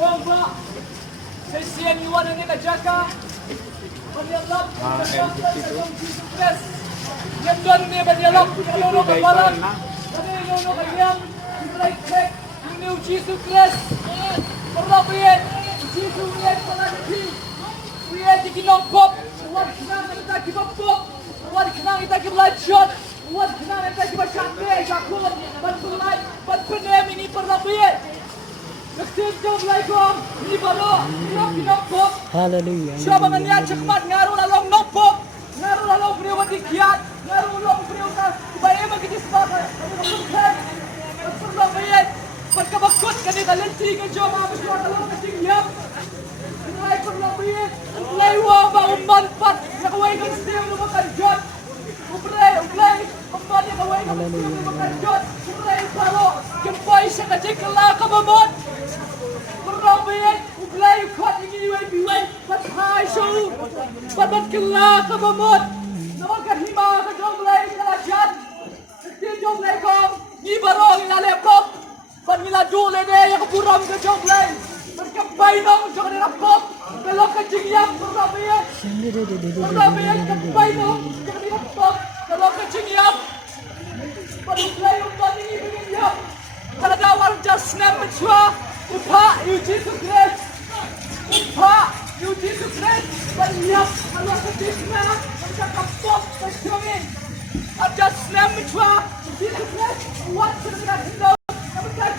Bomba. Sesian iwan ang nagajaka. Panialam. Yang doon niya panialam. Kalulong kapalan. Kalulong kanyang. Like check. New Jesus Christ. Perabian. Jesus Christ palagi. Kita dikinong pop. Uwan kenang kita kibapop. Uwan kenang kita kiblajot. Uwan kenang kita kibashante. Jakun. Banpulai. Banpenem ini perabian. Assalamualaikum. Ini baru. Kinong pop. Hallelujah. Siapa nganya cepat ngaruh lalong nopop. Ngaruh lalong beriu mati kiat. Ngaruh lalong beriu kan. Baik begitu sebagai. Perabian. Pagkabakot kanina lenti ka jom ang masyarakat lalong kasingyap. Inay perabian. Laywa ba ummanpat. Nakaway kang siyang lumakarjot. Ublay. Umman nakaway kang siyang lumakarjot. Ublay palo. Kempay siya kajik kalakabamot. Perabian. Ublay kot inginiway biway. Pathay siya. Patat kalakabamot. Nawagkahima ka jom lay kalajat. Nagtin jom lay kong. Ni barong inalepop. Pamila dule deh yang buram ke jonglai. Berkembang dong jangan dirapop. Kalau kejingyam perabian. Perabian kembang dong jangan dirapop. Kalau kejingyam. Perabian umpan ini kejingyam. Kalau dawar just snap menjua. Upah Jesus Christ. Upah Jesus Christ. Banyak kalau kejingyam. Macam kapop berjongin. Just snap menjua. Jesus Christ. What sudah kita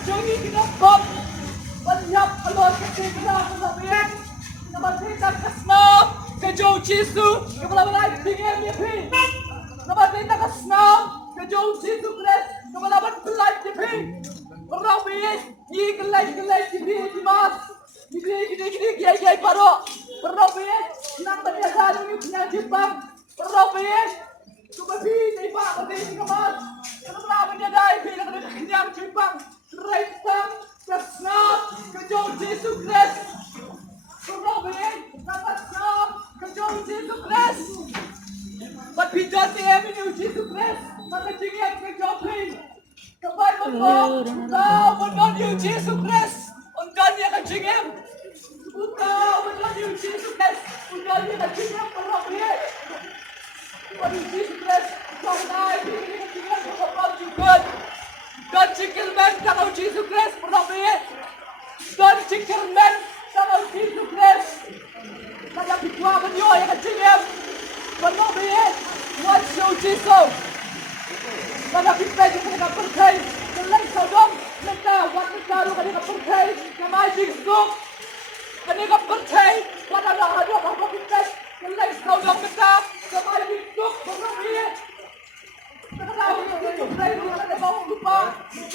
Jangan kita bom, banyak kalau kita berlebih, nampak kita kesnam, kejauh Yesu, kepala berai tinggal dia pi, nampak kita kesnam, kejauh Yesu Kristus, kepala berai dia pi, berlebih, ini kelai di mas, gini baru, berlebih, nampak dia jalan ini punya Jepang, berlebih, cuma pi di pak, di kemas, kenapa dia dah pi, kenapa dia Jepang. Rentang kesnap kejauh Yesus Kristus. Perabian kesnap kejauh Yesus Kristus. Berbicara dengan Yesus Kristus, maka jangan kejauh pin. Kembali kau mengenal Yesus Kristus. Undang dia kejengem. Kau mengenal Yesus Kristus. Undang dia kejengem perabian. Yesus Kristus kau naik ini kejengem kau juga. Dan cikirmen kalau Jesus Christ perabian. Dan cikirmen kalau Jesus Christ. Kalau berdua berdua yang kecilnya perabian. What show Jesus? Kalau kita juga percaya, kalau saudom kita waktu baru kalau percaya, kemana Jesus? Kalau percaya, kalau ada apa kita, kalau saudom kita kemana Jesus perabian.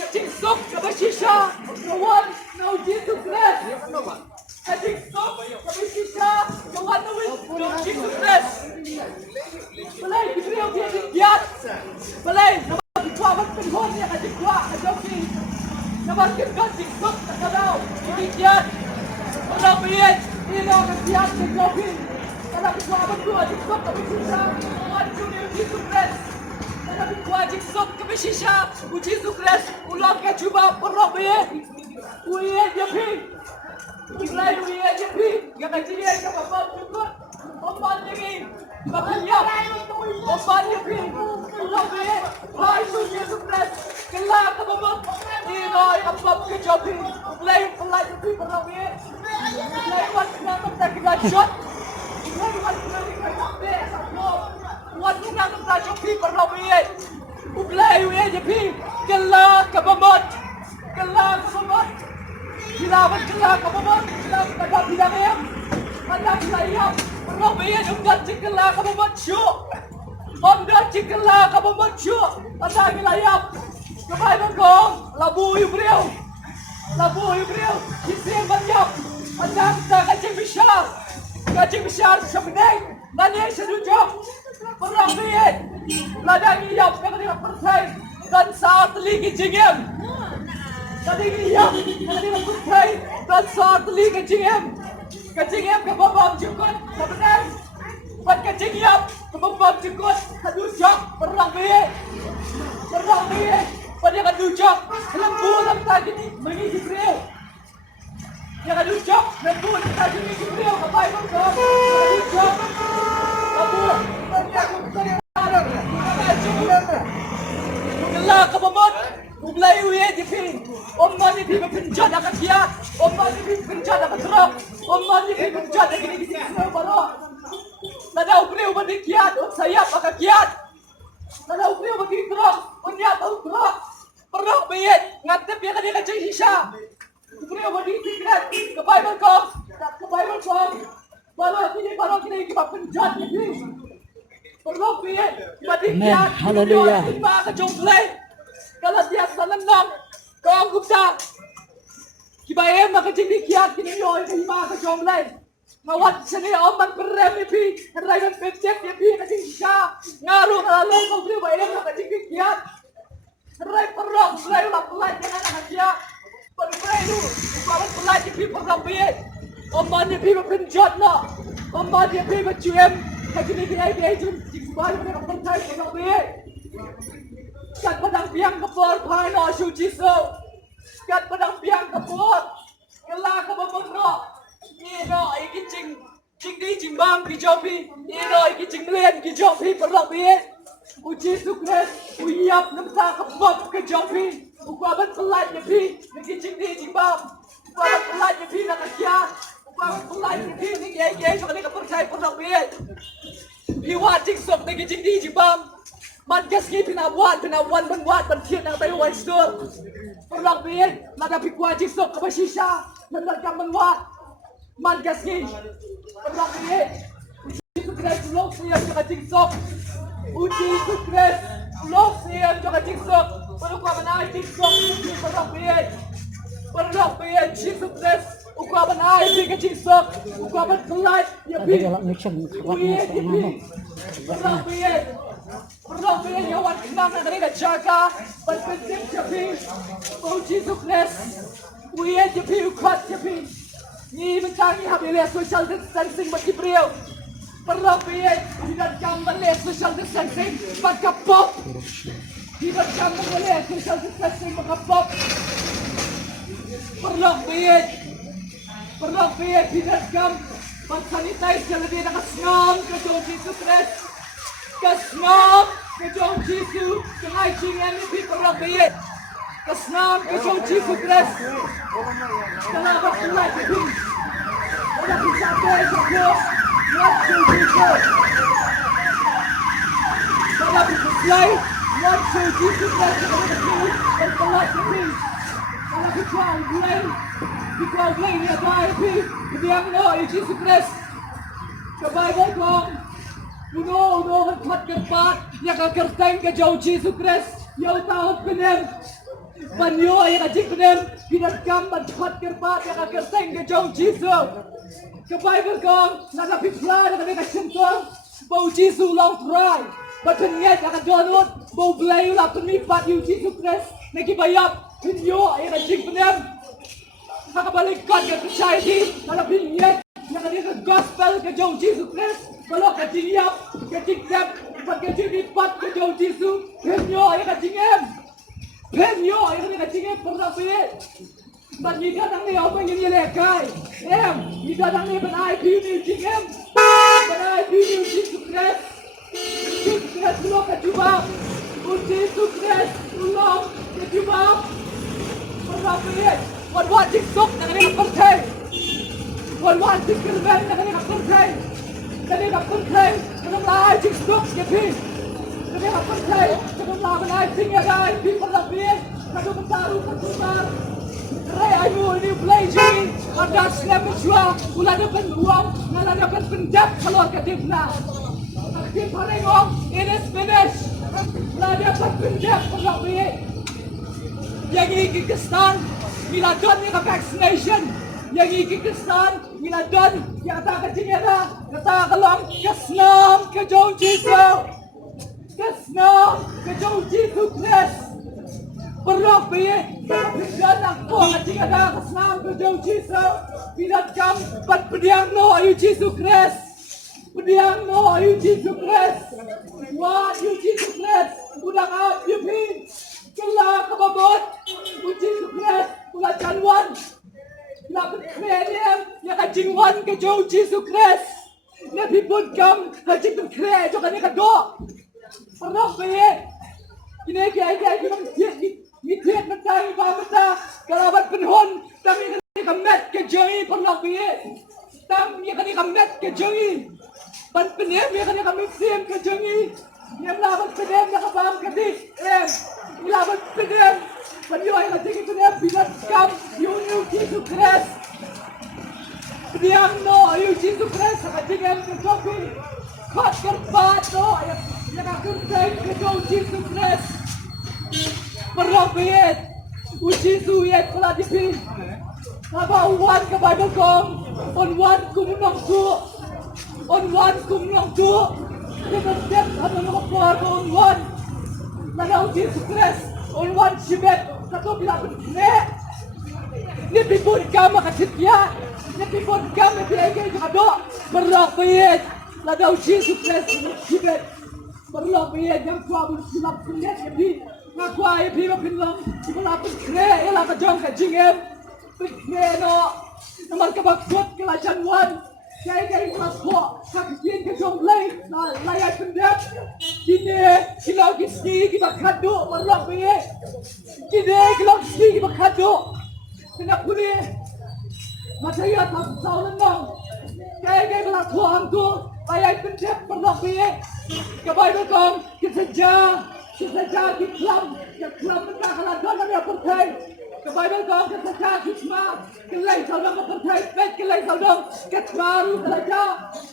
Jingsok kabashisha, kawan no Jesus Christ. Jingsok kabashisha, kawan no Jesus Christ. Balai kita dia diat. Balai nama kita berpenghon yang ada dua ajoki. Nama kita jingsok kadau diat. Perabian ini orang diat ajoki. Kalau kita berdua jingsok kabashisha, kawan no Jesus Christ. Tapi wajib sok kebishisha, uji sukres, ulang ke cuba perabian, uye jepi, iklay uye jepi, yang kecil yang kebapak juga, ompan jepi, bagian, ompan jepi, perabian, hai uji sukres, kelak kebapak, ini abab kejopi, iklay jepi perabian, iklay wan kenapa kita shot, iklay wan kenapa kita shot. Waktu nak kita joki perabian, ublay uye jepi, kelak kebamot, hilawan kelak kebamot, hilawan kelak bidangnya, anak saya perabian umdat kelak kebamot syuk, umdat kelak kebamot syuk, anak saya, kebaik kong, labu ibriu, kisah banyak, anak kita kacang besar sebeneng, nanya sedujok. Perabian, ladang iyap yang tidak percaya dan saat lagi jengem. Ladang iyap yang tidak percaya dan saat lagi jengem. Kejengem kebabam jukut, sebenarnya. Buat kejengem kebabam jukut, kadujak perabian. Pada kadujak, lembu dalam tadi mengisi beliau. Jangan ucap, nanti nak kaji ni beliau apa yang kau? Jangan ucap, kamu Mula kabamot, mulai uye dipi, omma ni pi penjat akan dia, omma ni pi penjat akan terap, omma ni pi penjat akan ini semua baru. Nada upre ubadi kiat, saya pakai kiat. Nada upre ubadi terap, punya tahu terap. Pernah bayar, ngatep dia kan dia hisha. Upre ubadi kiat, ke Bible kom, baru ini kita penjat ni. Amen. Hallelujah. Kalau dia senang, kau gupta. Kibayem makajini kiat kini yoy kahima kajomlay. Mawat sini oman perem pi, raiban pecek pi kasing sha. Ngaru kalau kau beri bayem makajini kiat. Rai perok, rai lapulai jangan aja. Perbai tu, bukan pelai pi perok pi. Oman pi penjat na, oman pi berjuem. Kini dia jum jikbal mereka percaya dengan dia. Kat padang biang kepor pai no suci so. Kat padang biang kepor. Kelak ke bawah. Ni no iki cing di jimbang kijopi. Ni no iki cing len kijopi perlu dia. Uji sukses, uyap namsa kepop kijopi. Ukaban pelat nyepi, iki cing di jimbang. Ukaban pelat nyepi nak kiat. Pelai ni ni ye jangan nak percaya pernah biar. Piwat jing sok ni jing di jibam. Man gaski pinawan banwat bantian nak tayo wan store. Pernah biar nada piwat jing sok kabasisha. Nada kamanwat. Man gaski. Pernah biar. Uji sukres lok siap jangan jing sok. Uji sukres lok siap jangan jing sok. Perlu kau menai jing sok. Pernah biar. Pernah biar jing sukres. Ukaban ay pi kachisok, ukaban pelat ya pi. Pernah biar yawan kenang na kanina jaga, penting ya pi. Uji sukses, uyet ya pi ukat ya pi. Ni mencangi habile social distancing bagi beliau. Pernah biar tidak kambale social distancing bagapop. Tidak kambale social distancing bagapop. Pernah biar tidak kam sanitize lebih nak senam ke John Jesus Christ, senam ke John Jesus, kenai cingan ni pernah biar senam ke John Jesus Christ. Kenapa pernah biar? Orang bisa bersama, what John Jesus? Kalau bersesuai, what John Jesus Christ dan pernah biar. Kalau berjuang mulai. Because playing the Bible, the young Lord Jesus Christ. The Bible kong, uno kat kepat, yang kerteng ke jauh Jesus Christ, yang tahu penem, banyo yang ajik penem, tidak gambar kat kepat yang kerteng ke jauh Jesus. The Bible kong, nada pipla yang mereka centong, bau Jesus long try, bertengah yang donut, bau belayu lah penipat you Jesus Christ, neki bayap, banyo yang ajik penem. Makabalikan ke percaya di dalam pinjat yang ada ke gospel ke jauh Jesus Christ. Kalau ke jingyap, ke jingyap, ke jingipat ke jauh Jesus. Penyo yang ke jingyam, penyo yang ke jingyam pernah biar. Bagi datang ni apa yang dia lekai? Kita datang ni benai piu jingyam, benai piu Jesus Christ. Jesus Christ ulang ke jubah, Jesus Christ ulang ke jubah. Pernah biar. Wan jing sok nak ni kapten. Wan jing kerban nak ni kapten. Nak ni kapten. Nak lai jing sok sepi. Nak ni kapten. Nak lai jing ya gai pi perlapian. Nak bertaruh bertukar. Rai ayu ini play jing. Ada snap jua. Ulah dapat uang. Ulah dapat pendap keluar ke timna. Tim parengong. It is finished. Ulah dapat pendap perlapian. Yang ini Kyrgyzstan. Mila don ni ka vaccination. Yang iki Kyrgyzstan, mila don yang kata kecingera, kata kalong kesnam ke jauh Jesus. Kesnam ke jauh Jesus Christ. Perlu biye, dan aku kecingera kesnam ke jauh Jesus. Bila kam pat pediang no ayu Jesus Christ. Pediang no ayu Jesus Christ. Wah, ayu Jesus Christ. Udah ngap yupi. Kelak kebabot. Uji sukses. Ulah canwan. Lapit krem ya kajingwan ke Joe Jesus Christ. Na pipun kam hajik tum kre jo kani kado. Pernah baye. Ini kaya ni tiat mentang pamata kalabat penhon tam ni kamet ke jangi pernah baye. Tam ni kamet ke jangi. Pan penem ni kamet sim ke jangi. Yang labat penem ni kapam ke di. Labat penem. Pan yo ay kating penem binat kam yung Jesus Christ. Diam no, you Jesus Christ, katingan ke joki, kot kerbat no, yang aku say ke Jesus Christ. Perobet, uji suyet pula dipi. Apa uwan ke Bible kong, on kumnong tu, kita step ada nak keluar ke on. Lalu Jesus Christ, on shibet, satu bila berkene. Ni pipun kama kasitya. Pipon kami pilih kado berlapis, ladau Jesus Christ hidup berlapis yang tua bersilap kuliah jadi ngaku ayah pilih pinlang berlapis kre, elah kajong kajingem, kre no, namal kabakut kelajan wan, kaya masuk kakitin kajong layar pendek, kini kilau kiski kita kado berlapis, kini kilau kiski kita kado, kena kuliah. Masaya tak tahu nang, kaya kalau tuang tu, ayat pendek berlapis, kebaik kong keseja kiklam mentah kalau dona dia percaya, kebaik kong keseja kisma, kelai saudara percaya, pet kelai saudara ketwaru kelaja,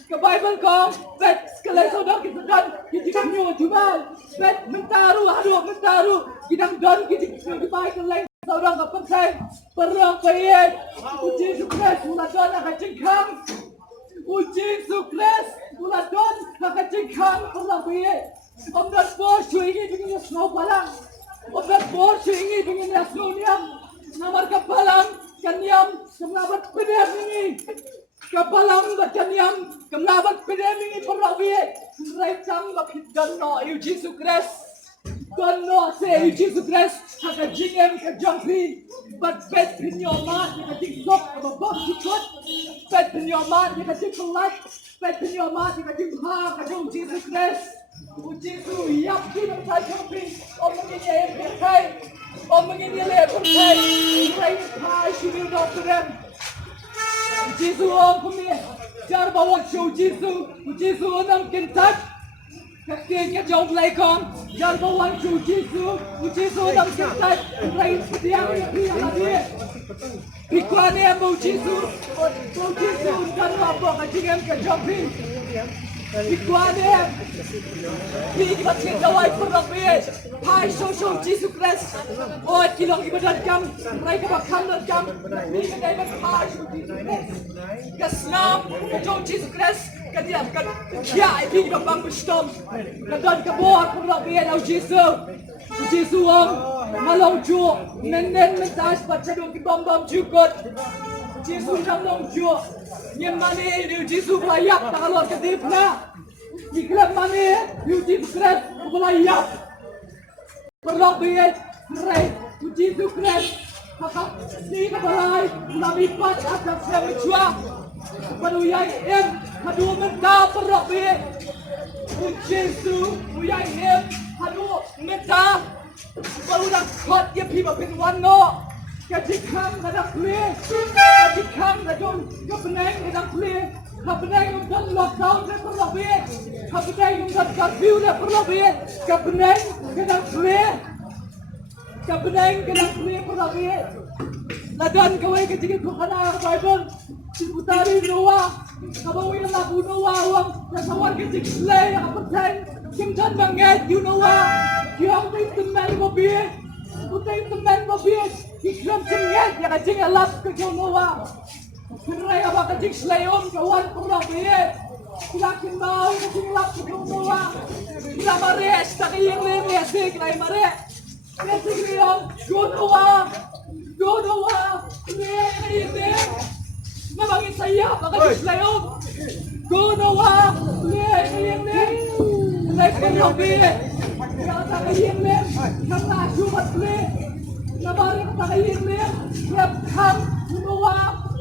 kebaik kong pet kelai saudara kesedan, kita nyu jual, pet mentaru, kita don kita kebaik kelai. Saudara tak percaya, perang payet, uji sukses, uladon akan cengkang, uji sukses, uladon akan cengkang, perang payet. Om dan bos cuingi begini snow balang, om dan bos cuingi begini snow niam, namar kapalang kanyam, kemlabat pedem ini, kapalang kanyam, kemlabat pedem ini perang payet. Raicang bakit dono uji sukses. Kono say Jesus Christ haka jingem ka jongpi but bet in your mind you can think up of a box you put bet in your mind you can think light bet in your mind you can think ha ka jong Jesus Christ u Jesus yap ki ng sa jongpi o mangini e kai o mangini le kai right kai she will not to them Jesus on kumi jar bawat show Jesus on kintak Kakek jauh belakang, jangan bawa Ujisu dalam kita lain setiap hari. Ikuan yang Ujisu dan apa kajian kejampi. Ikuan yang kita cakap perlapis, hai so Ujisu Christ. Oh kilong ibadat kam, mereka bakal kam, mereka dapat hai Ujisu Christ. Kesnam Ujisu Christ. Kadiam kan ya ibi ka bang bestom kadon ka buhat pag labian au Jesu ang malong ju nen mentas patsadong ki bam jukot Jesu jam long ju nyen mani ni Jesu layak takalor ka dipna iklam mani ni Jesu Christ layak perlabian rai Jesu Christ kakak ni ka balai nabi pat akan saya berjuang Paduyay em hadu menta perlabi Jesu uyay em hadu menta baru nak kot dia pi bapin wan no kajikang kada kle kajikang kadong kapeneng kada kle kapeneng dan lockdown de perlabi kapeneng dan curfew de perlabi kapeneng kada kle perlabi ladan kawai kajik ko kana Bible Utari Noah, kabawi na labu Noah, wang nasawan kajik slay, nakapatay, kimjan banget, you Noah, kiyang tayo temen mo biye, utay temen mo biye, kiklam singet, ya kajik alap kajik Noah, kinray aba kajik slay kawan pura biye, kilakin mau kajik alap kajik Noah, kila mares, takiyang lesik, lay mare, lesik riyong, go Noah, Nabangin saya, baka dislayog. Go Noah! Liang. Like Panobi! Kaya takayim lim! Kang nasumat lim! Nabaring takayim lim! Kaya kang Noah!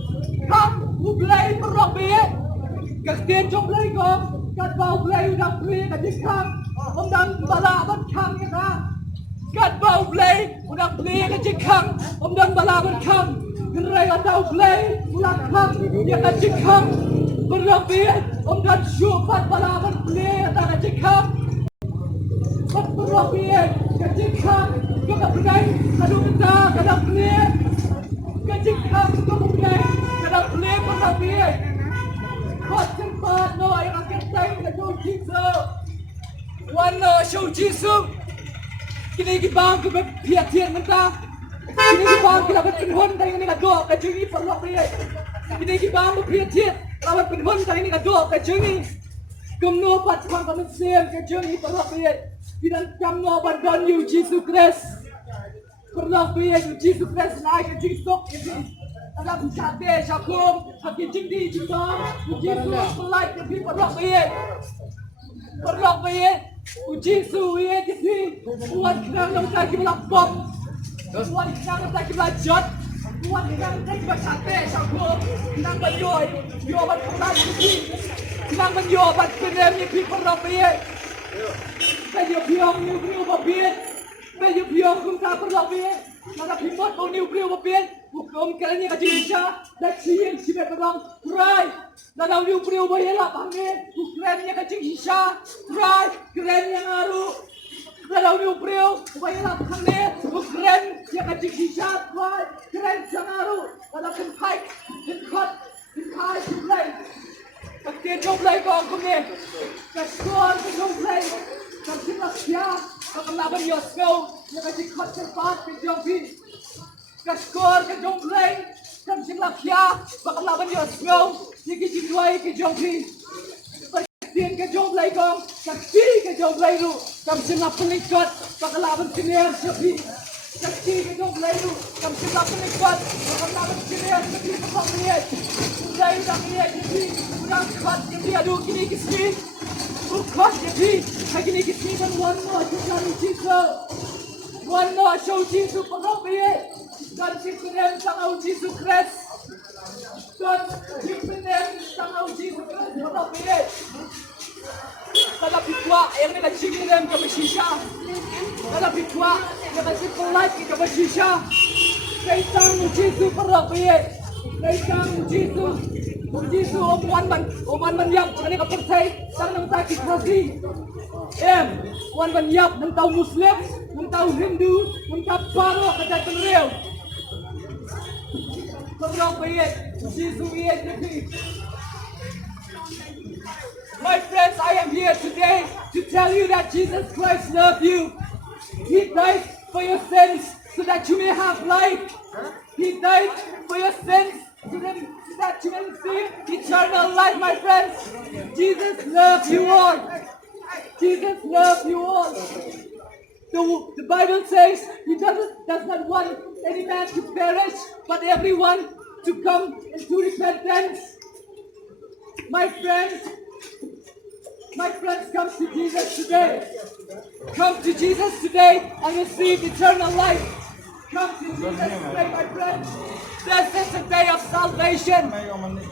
tiền trong lấy có cắt vào lấy đặc biệt là chính khang ông đang bà la bắt khang như ta cắt vào lấy đặc biệt là chính khang ông đang bà la bắt khang người này là tàu lấy là khang như là chính khang còn đặc biệt ông đang chua bắt bà la bắt lấy là chính khang bắt đặc biệt là chính khangก็กับใครกระดูกตากระดับเลี้ยกระจิกข้างก็มุมใหญ่กระดับเลี้ยก็ระเบียขอจังปาดหน่อยรักกันใจกระโดดทิ้งเสือวันโชว์จีซุกินกี่บางก็แบบเพียรเทียนมันตากินกี่บางก็เราเป็นคนไทยนี่กระโดดกระจึงนี่ปลอกเบี้ยกินกี่บางก็เพียรเทียนเราเป็นคนไทยนี่กระโดดกระจึงนี่กุมโนปัดความเป็นเสียงกระจึงนี่ปลอกเบี้ยBilang kamu abandon you Jesus Christ. Pernah biar you Jesus Christ naik ke jisok ini. Ada bicara syakum, hati jindi juga. Jesus pelai jadi pernah biar. Pernah biar. Jesus biar jadi. Buat kerang yang tak kiblat bom. Buat kerang yang tak kiblat jod. Buat kerang yang tak kiblat sate syakum. Nang banyoy, yobat pelai jadi. Nang banyobat kerem ni pernah biar. Bây giờ phiêu nhiều phiêu vào biên. Bây giờ phiêu không ta có lọc biên. Mà là phim bớt bao nhiêu phiêu vào biên. Một cơm cái này là chỉ cha. Đã chỉ yên chỉ về cái rong. Rồi. Là đâu nhiều phiêu vào hiến là bằng nghe. Một kren như cái chỉ cha. Rồi. Kren như ngaru. Là đâu nhiều phiêu vào hiến là bằng nghe. Một kren như cái chỉ cha. Rồi. Kren như ngaru. Là đâu kinh khai. Kinh khất. Kinh khai. Kinh lấy. Các tiền trong lấy con không nghe. Các con trong lấy. Các chính là kia, các làm bao nhiêu sâu, nhưng các chính khất chân phát cái dòng phi. Các con cái dòng lấy, các chính là kia, các làm bao nhiêu sâu, nhưng cái chính lấy cái dòng phi. Các tiền cái dòng lấy con, các phi cái dòng lấy luôn, các chính là phân lịch cất, các làm bao nhiêu tiền cho phi. Các phi cái dòng lấy luôn, các chính là phân lịch cất, các làm bao nhiêu tiền cho phi các không liệt. Đây đặc biệt như phi, đang khất như phi đủ cái này cái gì. Cut your teeth. I can make it even one more to tell you Jesus. One more show Jesus for not be it. God keep them somehow Jesus Christ. God keep them somehow Jesus Christ for not be it. Kalau pitwa yang nak cakap them ke bersisha. Kalau pitwa yang nak cakap life ke bersisha. Kaitan Jesus for not be it. Kaitan Jesus. Jesus oman man yap chani ka percay sang nang ta kikhasi em wan man yap nang tau Muslim nang tau Hindu nang ta paro ka ta tenreu korang bayet Jesus yet nabi. My friends, I am here today to tell you that Jesus Christ loves you. He died for your sins so that you may have life. He died for your sins so that you can see eternal life, my friends. Jesus loves you all. Jesus loves you all. The Bible says He does not want any man to perish, but everyone to come into repentance. My friends, come to Jesus today. Come to Jesus today and receive eternal life. Come to Jesus today, my friends. This is the day of salvation.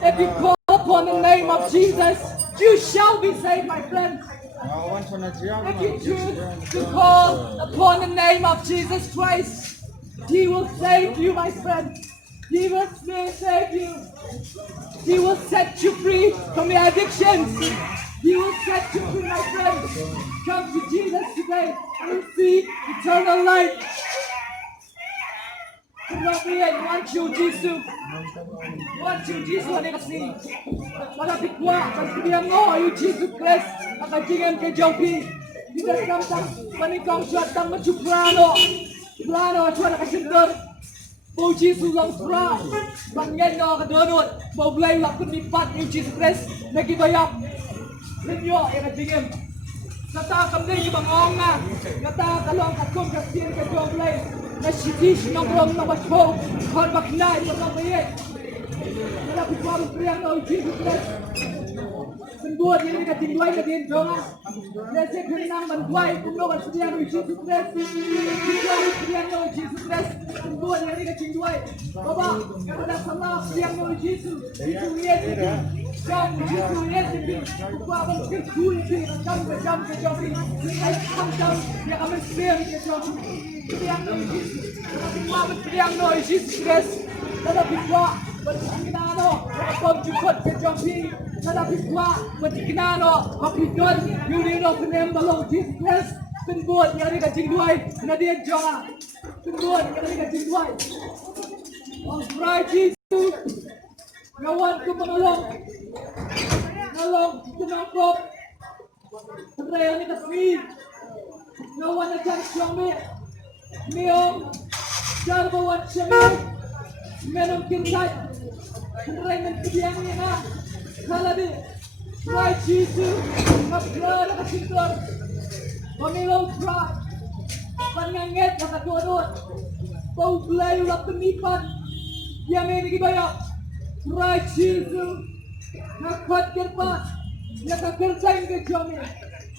If you call upon the name of Jesus, you shall be saved, my friends. If you choose to call upon the name of Jesus Christ, He will save you, my friend. He will save you. He will set you free from your addictions. He will set you free, my friend. Come to Jesus today and receive eternal life. Want you, Jesus. Want you, Jesus, ang kasi. Malapit mo, pagsabihan mo, you, Jesus Christ, nakajingam kay Jopi. Tidak samtang panikang suatang majuprano. Plano, suat nakasintor. Bau Jesus lang surah. Bangyan nga kadonot. Bau blay lakot nipat, you, Jesus Christ, nagibayak. Ninyo, nakajingam. Natakam din yung mga nga. Natakalong katong kastin kay Jopi. Nasitis ng rong na maspo, kalbak na ito na bayet. Malapit mo ang priyang o Jesus Christ. เป็นบัวที่นี่ก็จริงด้วยก็ดีจงอ่ะเลเซคืนนั่งมันไว้คุณโลกเสียงวิชิตเรสคิดว่าเสียงวิชิตเรสเป็นบัวที่นี่ก็จริงด้วยเพราะว่าเราสามารถเสียงวิชิตที่ตัวเองจงวิชิตตัวเองที่ว่ามันคือคุยที่จำก็จำก็จำที่ไอ้คำจำเนี่ยมันเสียงก็จำเสียงวิชิตว่ามันเสียงวิชิตเรสแล้วเราคิดว่าBerkinano, kau cukup kejampi. Kalau kita berkinano, kau pikir Yurino penem balong Jesus penbuat yang ada kacing duai, nadia jangan penbuat yang ada kacing duai. On Friday itu, kawan tu menolong kenapa? Terayang ni kasih, kawan ajar siapa? Miom, jar bawa siapa? Menum kintai. Raymond Pidiani na Kalabi Fried Chisu Kaplan na kasintor Pamilong Fry Panganget na katudot Pauglay ulap tumipan Yamin nagibaya Fried Chisu Nakwat kirpas Nakakirsay ka Jomi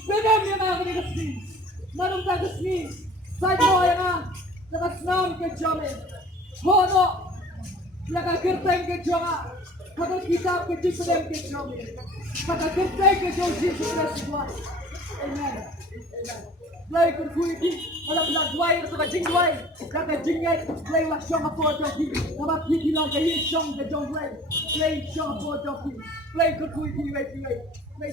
Pinam yung mga kanigasni Nanong tagasni Side mo yan na Nakasnam ka Jomi Hono Nakakirtay ka Diyonga, pagkakita ka Diyos sa ka Diyonga, pagkakirtay ka Diyos Jesus Christ Diyos. Amen. Play kung kuiti, alam na duway na sa kajing duway, kakajingay, play wa siyong apo Diyos, namapiti lang kayo siyong ka Diyong play siyong apo Diyos, play kung kuiti, play, play,